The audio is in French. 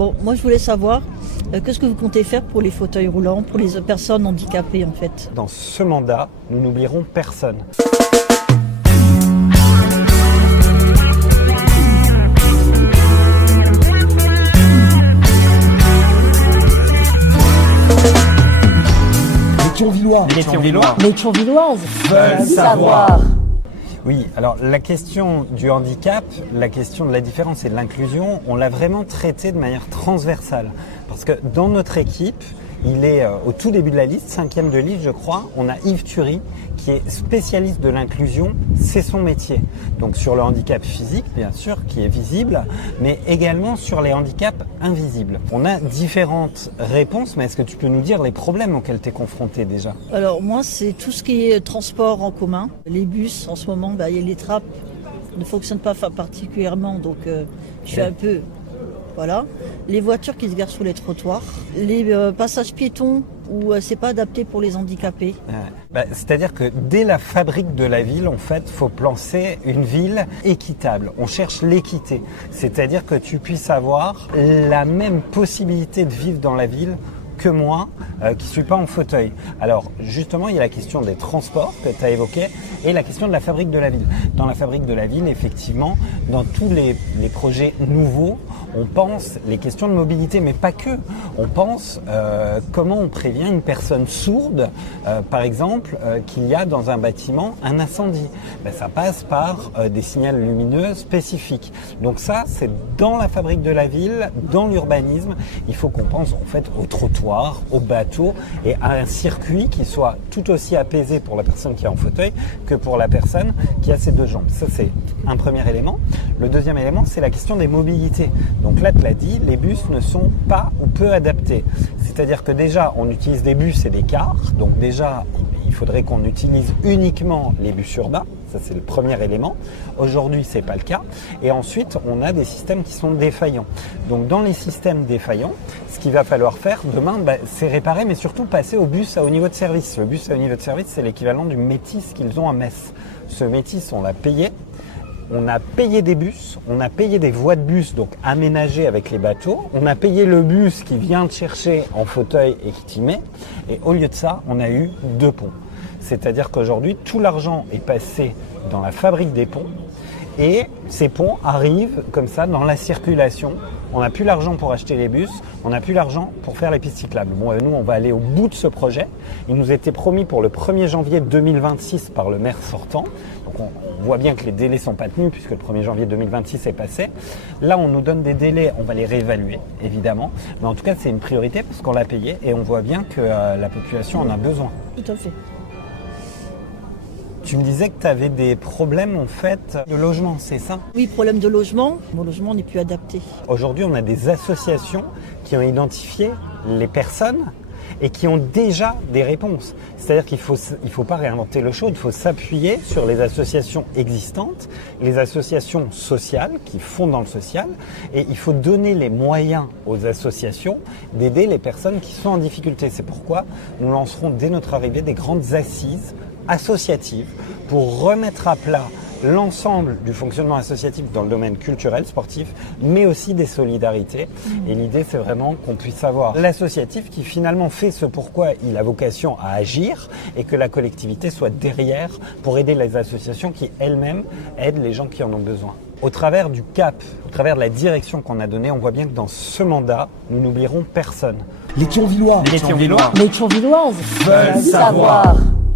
Bon, moi je voulais savoir, qu'est-ce que vous comptez faire pour les fauteuils roulants, pour les personnes handicapées en fait? Dans ce mandat, nous n'oublierons personne. Les Thionvillois Les Thionvilloises veulent savoir. Oui, alors la question du handicap, la question de la différence et de l'inclusion, on l'a vraiment traitée de manière transversale. Parce que dans notre équipe, il est au tout début de la liste, 5e de liste je crois, on a Yves Thury qui est spécialiste de l'inclusion, c'est son métier. Donc sur le handicap physique bien sûr qui est visible, mais également sur les handicaps invisibles. On a différentes réponses, mais est-ce que tu peux nous dire les problèmes auxquels tu es confronté déjà? Alors moi c'est tout ce qui est transport en commun. Les bus en ce moment, les trappes ne fonctionnent pas particulièrement, donc je suis un peu... Voilà. Les voitures qui se garent sur les trottoirs, les passages piétons où c'est pas adapté pour les handicapés. C'est-à-dire que dès la fabrique de la ville, en fait, faut penser une ville équitable. On cherche l'équité, c'est-à-dire que tu puisses avoir la même possibilité de vivre dans la ville que moi, qui ne suis pas en fauteuil. Alors, justement, il y a la question des transports que tu as évoqué et la question de la fabrique de la ville. Dans la fabrique de la ville, effectivement, dans tous les projets nouveaux, on pense les questions de mobilité, mais pas que. On pense comment on prévient une personne sourde, par exemple, qu'il y a dans un bâtiment un incendie. Ça passe par des signaux lumineux spécifiques. Donc ça, c'est dans la fabrique de la ville, dans l'urbanisme. Il faut qu'on pense en fait au trottoir, au bateau et à un circuit qui soit tout aussi apaisé pour la personne qui est en fauteuil que pour la personne qui a ses deux jambes. Ça, c'est un premier élément. Le deuxième élément, c'est la question des mobilités. Donc là, tu l'as dit, les bus ne sont pas ou peu adaptés. C'est-à-dire que déjà, on utilise des bus et des cars. Donc déjà, il faudrait qu'on utilise uniquement les bus urbains. Ça, c'est le premier élément. Aujourd'hui, c'est pas le cas. Et ensuite, on a des systèmes qui sont défaillants. Donc, dans les systèmes défaillants, ce qu'il va falloir faire demain, c'est réparer, mais surtout passer au bus à haut niveau de service. Le bus à haut niveau de service, c'est l'équivalent du Métis qu'ils ont à Metz. Ce Métis, on l'a payé. On a payé des bus, on a payé des voies de bus, donc aménagées avec les bateaux. On a payé le bus qui vient te chercher en fauteuil et qui t'y met. Et au lieu de ça, on a eu 2 ponts. C'est-à-dire qu'aujourd'hui, tout l'argent est passé dans la fabrique des ponts et ces ponts arrivent comme ça dans la circulation. On n'a plus l'argent pour acheter les bus, on n'a plus l'argent pour faire les pistes cyclables. Bon, nous, on va aller au bout de ce projet. Il nous était promis pour le 1er janvier 2026 par le maire sortant. Donc on voit bien que les délais ne sont pas tenus puisque le 1er janvier 2026 est passé. Là, on nous donne des délais, on va les réévaluer, évidemment. Mais en tout cas, c'est une priorité parce qu'on l'a payé et on voit bien que la population en a besoin. Tout à fait. Tu me disais que tu avais des problèmes en fait de logement, c'est ça? Oui, problème de logement. Mon logement n'est plus adapté. Aujourd'hui, on a des associations qui ont identifié les personnes et qui ont déjà des réponses. C'est-à-dire qu'il faut pas réinventer le show, il faut s'appuyer sur les associations existantes, les associations sociales qui font dans le social, et il faut donner les moyens aux associations d'aider les personnes qui sont en difficulté. C'est pourquoi nous lancerons dès notre arrivée des grandes assises associatives pour remettre à plat l'ensemble du fonctionnement associatif dans le domaine culturel, sportif, mais aussi des solidarités. Et l'idée, c'est vraiment qu'on puisse avoir l'associatif qui finalement fait ce pourquoi il a vocation à agir et que la collectivité soit derrière pour aider les associations qui elles-mêmes aident les gens qui en ont besoin. Au travers du cap, au travers de la direction qu'on a donnée, on voit bien que dans ce mandat, nous n'oublierons personne. Les Thionvillois Les Thionvilloises veulent savoir.